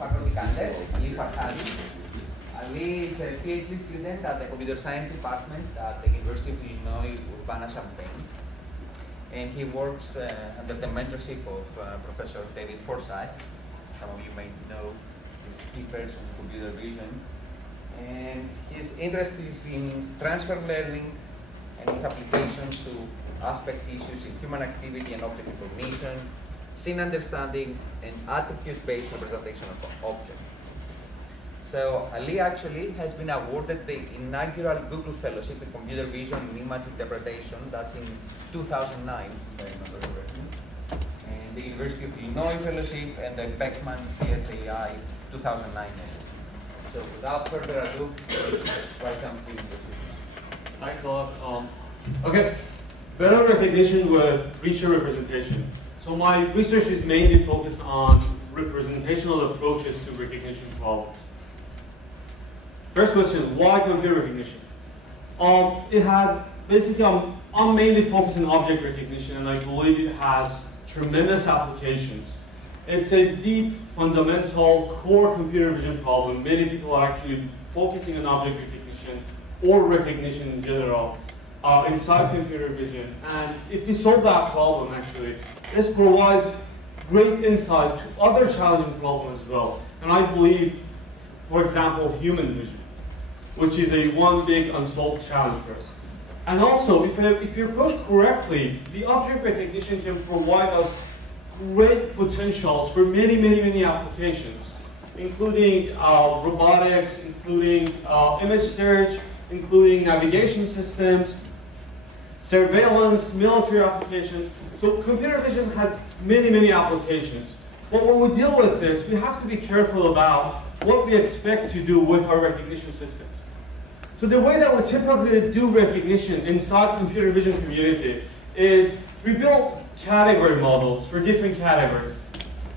faculty candidate, Ali Farsadi. Ali is a PhD student at the Computer Science Department at the University of Illinois Urbana-Champaign. And he works under the mentorship of Professor David Forsythe. Some of you may know his key person in computer vision. And his interest is in transfer learning and its applications to aspect issues in human activity and object recognition, scene understanding, and attribute-based representation of objects. So Ali actually has been awarded the inaugural Google Fellowship in Computer Vision and Image Interpretation. That's in 2009, if I remember correctly. And the University of Illinois Fellowship and the Beckman CSAI 2009. So without further ado, welcome to the university. Thanks a lot. Okay, better recognition with richer representation. So my research is mainly focused on representational approaches to recognition problems. First question, why computer recognition? It has, basically, I'm mainly focused on object recognition, and I believe it has tremendous applications. It's a deep, fundamental, core computer vision problem. Many people are actually focusing on object recognition or recognition in general inside computer vision. And if we solve that problem, actually, this provides great insight to other challenging problems as well. And I believe, for example, human vision, which is a one big unsolved challenge for us. And also, if you approach correctly, the object recognition can provide us great potentials for many, many, many applications, including robotics, including image search, including navigation systems, surveillance, military applications. So computer vision has many, many applications. But when we deal with this, we have to be careful about what we expect to do with our recognition systems. So the way that we typically do recognition inside computer vision community is we build category models for different categories.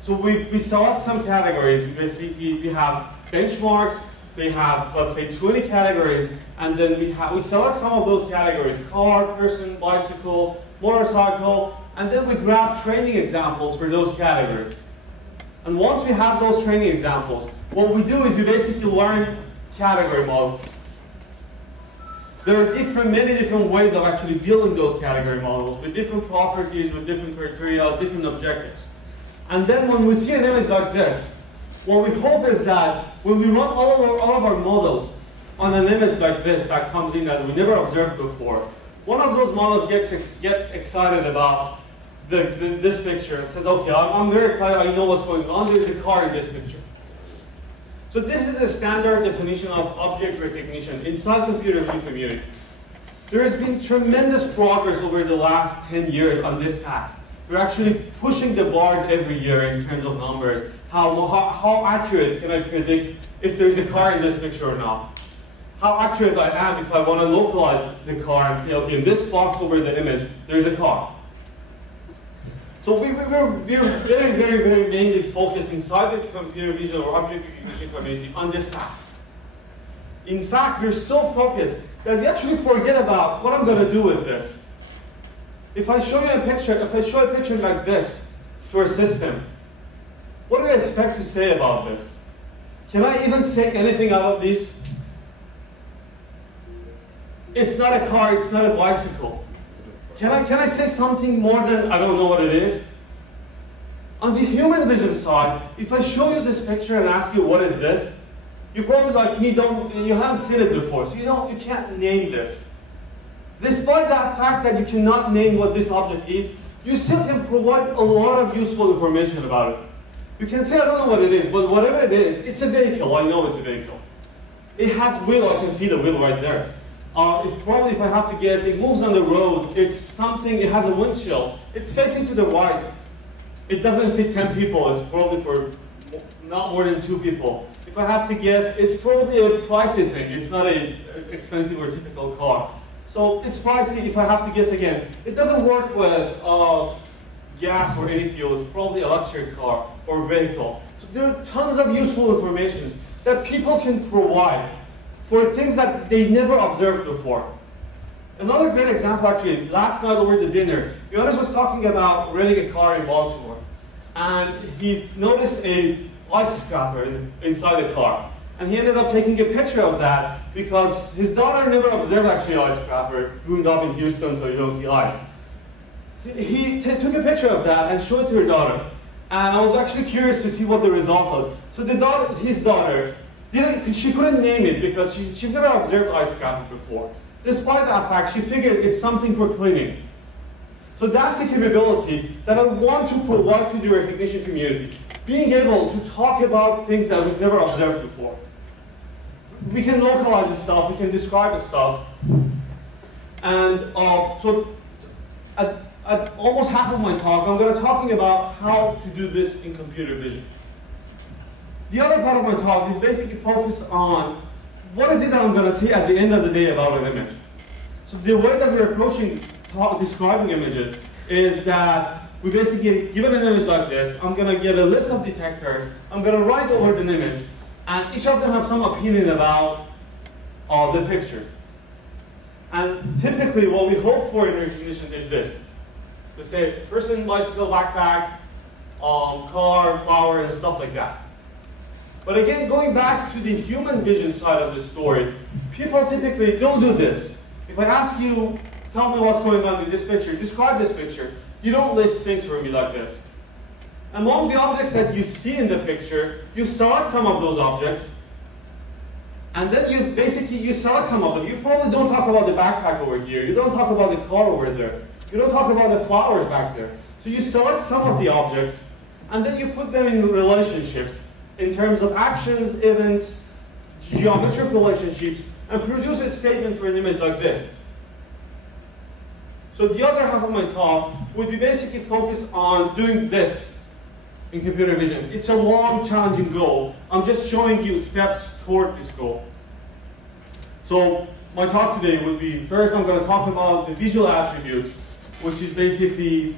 So we select some categories. Basically, we have benchmarks. They have, let's say, 20 categories, and then we select some of those categories: car, person, bicycle, motorcycle, and then we grab training examples for those categories. And once we have those training examples, what we do is we basically learn category models. There are many different ways of actually building those category models with different properties, with different criteria, different objectives. And then when we see an image like this, what we hope is that when we run all of our models on an image like this that comes in that we never observed before, one of those models get excited about this picture and says, okay, I'm very excited, I know what's going on, there's a car in this picture. So this is a standard definition of object recognition inside computer vision community. There has been tremendous progress over the last 10 years on this task. We're actually pushing the bars every year in terms of numbers. How accurate can I predict if there's a car in this picture or not? How accurate I am if I want to localize the car and say, okay, in this box over the image, there's a car. So we're very, very, very mainly focused inside the computer vision or object recognition community on this task. In fact, we're so focused that we actually forget about what I'm going to do with this. If I show you a picture, if I show a picture like this to our system, what do we expect to say about this? Can I even say anything out of these? It's not a car, it's not a bicycle. Can I say something more than I don't know what it is? On the human vision side, if I show you this picture and ask you what is this, you probably like me you haven't seen it before, so you can't name this. Despite that fact that you cannot name what this object is, you still can provide a lot of useful information about it. You can say I don't know what it is, but whatever it is, it's a vehicle. I know it's a vehicle. It has wheel. I can see the wheel right there. It's probably, if I have to guess, it moves on the road. It's something, it has a windshield. It's facing to the right. It doesn't fit 10 people. It's probably for not more than 2 people. If I have to guess, it's probably a pricey thing. It's not an expensive or typical car. So it's pricey if I have to guess again. It doesn't work with gas or any fuel. It's probably a luxury car or vehicle. So there are tons of useful information that people can provide for things that they never observed before. Another great example, actually, last night over the dinner, Jonas was talking about renting a car in Baltimore. And he's noticed a ice scraper inside the car. And he ended up taking a picture of that because his daughter never observed actually ice scraper growing up in Houston, so you don't see ice. He took a picture of that and showed it to her daughter. And I was actually curious to see what the result was. So his daughter, she couldn't name it because she's never observed ice scraper before. Despite that fact, she figured it's something for cleaning. So that's the capability that I want to provide to the recognition community. Being able to talk about things that we've never observed before. We can localize the stuff, we can describe the stuff. And so at almost half of my talk, I'm going to be talking about how to do this in computer vision. The other part of my talk is basically focused on what is it that I'm going to say at the end of the day about an image. So the way that we're approaching describing images is that we basically, given an image like this, I'm going to get a list of detectors, I'm going to write over the image, and each of them have some opinion about the picture. And typically what we hope for in recognition is this. We say person, bicycle, backpack, car, flower, and stuff like that. But again, going back to the human vision side of the story, people typically don't do this. If I ask you, tell me what's going on in this picture, describe this picture, you don't list things for me like this. Among the objects that you see in the picture, you select some of those objects, and then you select some of them. You probably don't talk about the backpack over here, you don't talk about the car over there, you don't talk about the flowers back there. So you select some of the objects, and then you put them in relationships in terms of actions, events, geometric relationships, and produce a statement for an image like this. So the other half of my talk would be basically focused on doing this in computer vision. It's a long, challenging goal. I'm just showing you steps toward this goal. So my talk today would be, first I'm going to talk about the visual attributes, which is basically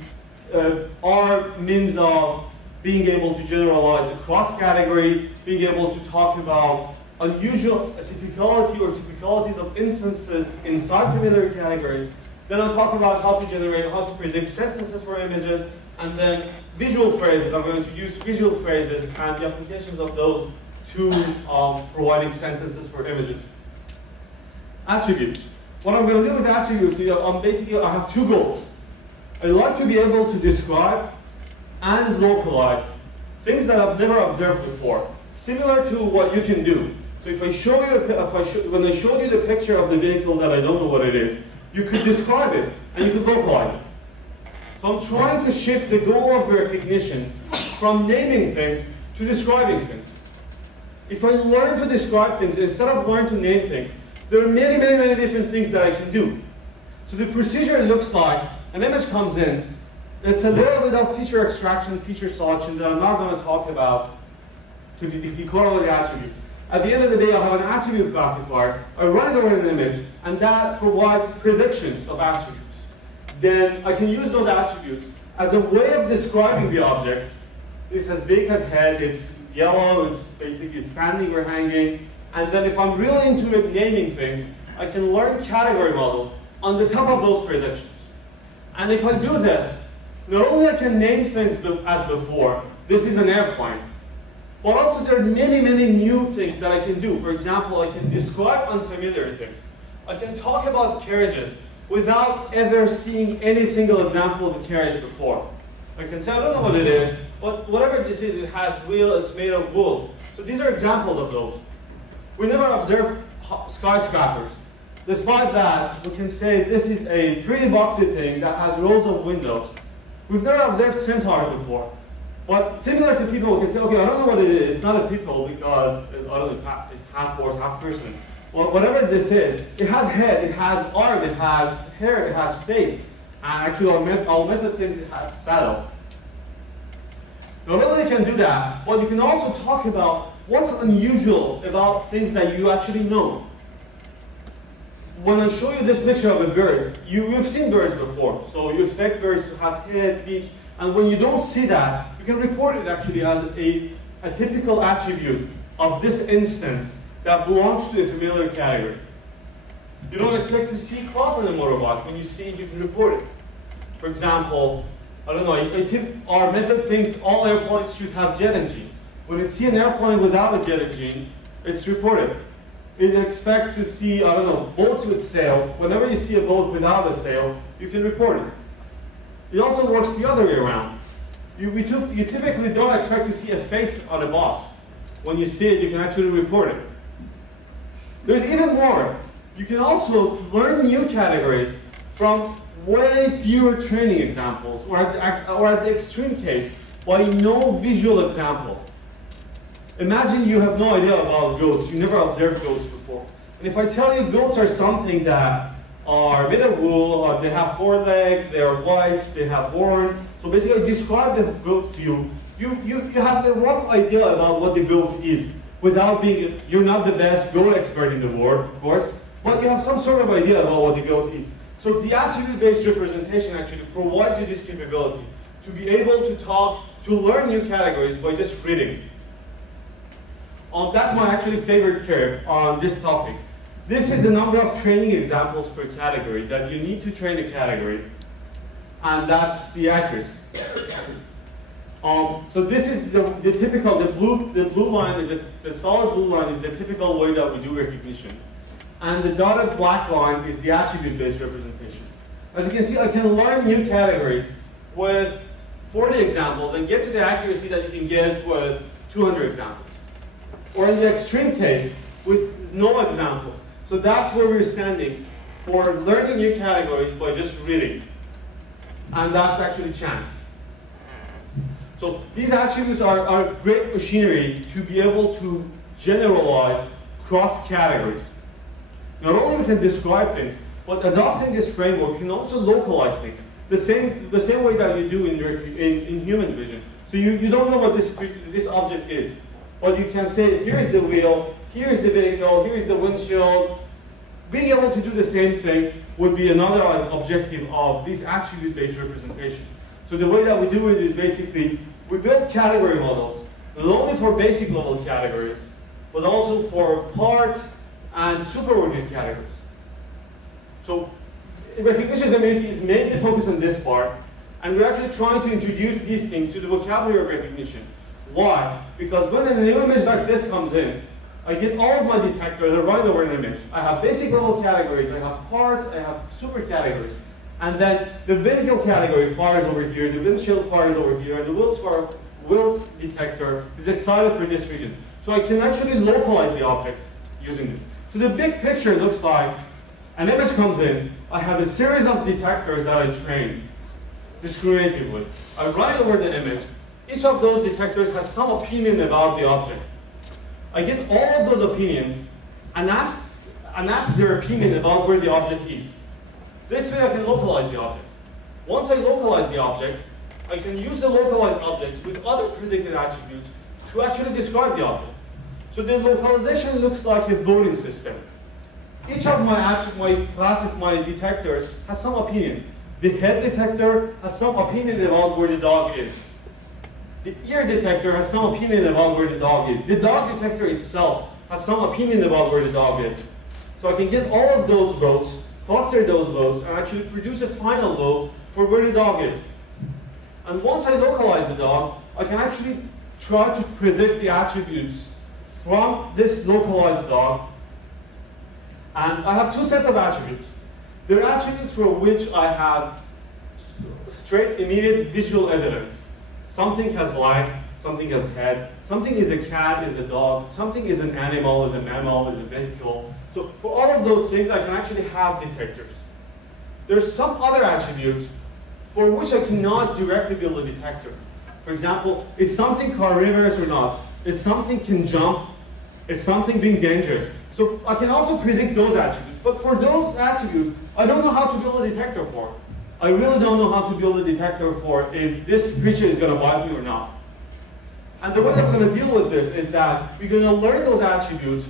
our means of being able to generalize across category, being able to talk about unusual typicality or typicalities of instances inside familiar categories. Then I'll talk about how to generate, how to predict sentences for images, and then visual phrases. I'm going to introduce visual phrases and the applications of those to providing sentences for images. Attributes. What I'm going to do with attributes is I have two goals. I like to be able to describe and localize things that I've never observed before, similar to what you can do. So if I show you, when I showed you the picture of the vehicle that I don't know what it is, you could describe it and you could localize it. So I'm trying to shift the goal of recognition from naming things to describing things. If I learn to describe things instead of learn to name things, there are many, many, many different things that I can do. So the procedure looks like an image comes in. It's a little bit of feature extraction, feature selection that I'm not going to talk about to the correlated attributes. At the end of the day, I have an attribute classifier. I run it over an image, and that provides predictions of attributes. Then I can use those attributes as a way of describing the objects. This has big as head, it's yellow, it's basically standing or hanging. And then if I'm really into naming things, I can learn category models on the top of those predictions. And if I do this, not only I can name things as before, this is an airplane, but also there are many, many new things that I can do. For example, I can describe unfamiliar things. I can talk about carriages without ever seeing any single example of a carriage before. I can say, I don't know what it is, but whatever this is, it has wheel, it's made of wool. So these are examples of those. We never observed skyscrapers. Despite that, we can say this is a 3D boxy thing that has rows of windows. We've never observed centaurs before. But similar to people, we can say, okay, I don't know what it is. It's not a people because I don't know, it's half horse, half person. Well, whatever this is, it has head, it has arm, it has hair, it has face. And actually, our method thinks it has saddle. Not only can do that, but you can also talk about what's unusual about things that you actually know. When I show you this picture of a bird, you've seen birds before, so you expect birds to have head, beak, and when you don't see that, you can report it actually as a typical attribute of this instance that belongs to a familiar category. You don't expect to see cloth on a motorbike. When you see it, you can report it. For example, I don't know, our method thinks all airplanes should have jet engine. When it sees an airplane without a jet engine, it's reported. It expects to see, I don't know, boats with sail. Whenever you see a boat without a sail, you can report it. It also works the other way around. You typically don't expect to see a face on a bus. When you see it, you can actually report it. There's even more. You can also learn new categories from way fewer training examples, or at the extreme case, by no visual example. Imagine you have no idea about goats. You never observed goats before. And if I tell you goats are something that are made of wool, or they have 4 legs, they are white, they have horn, so basically I describe the goat to you, you have a rough idea about what the goat is, without being, you're not the best goat expert in the world, of course, but you have some sort of idea about what the goat is. So the attribute-based representation actually provides you this capability to be able to talk, to learn new categories by just reading. That's my actually favorite curve on this topic. This is the number of training examples per category that you need to train a category, and that's the accuracy. So this is the typical, the blue line is the solid blue line is the typical way that we do recognition. And the dotted black line is the attribute-based representation. As you can see, I can learn new categories with 40 examples and get to the accuracy that you can get with 200 examples. Or in the extreme case, with no examples. So that's where we're standing for learning new categories by just reading. And that's actually chance. So these attributes are great machinery to be able to generalize cross categories. Not only we can describe things, but adopting this framework can also localize things. The same way that you do in human vision. So you don't know what this object is. But you can say, here's the wheel, here's the vehicle, here's the windshield. Being able to do the same thing would be another objective of this attribute-based representation. So the way that we do it is basically, we build category models, not only for basic level categories, but also for parts and superordinate categories. So recognition community is mainly focused on this part, and we're actually trying to introduce these things to the vocabulary of recognition. Why? Because when a new image like this comes in, I get all of my detectors that are running over an image. I have basic level categories, I have parts, I have super categories. And then the vehicle category fires over here, the windshield fires over here, and the wheels detector is excited for this region. So I can actually localize the object using this. So the big picture looks like an image comes in, I have a series of detectors that I train discriminatively. I run over the image. Each of those detectors has some opinion about the object. I get all of those opinions and ask their opinion about where the object is. This way I can localize the object. Once I localize the object, I can use the localized object with other predicted attributes to actually describe the object. So the localization looks like a voting system. Each of my detectors has some opinion. The head detector has some opinion about where the dog is. The ear detector has some opinion about where the dog is. The dog detector itself has some opinion about where the dog is. So I can get all of those votes, cluster those votes, and actually produce a final vote for where the dog is. And once I localize the dog, I can actually try to predict the attributes from this localized dog. And I have 2 sets of attributes. There are attributes for which I have straight, immediate visual evidence. Something has light, something has head, something is a cat, is a dog, something is an animal, is a mammal, is a vehicle. So for all of those things, I can actually have detectors. There's some other attributes for which I cannot directly build a detector. For example, is something carnivorous or not? Is something can jump? Is something being dangerous? So I can also predict those attributes. But for those attributes, I don't know how to build a detector for. I really don't know how to build a detector for is this creature is going to bite me or not. And the way I'm going to deal with this is that we're going to learn those attributes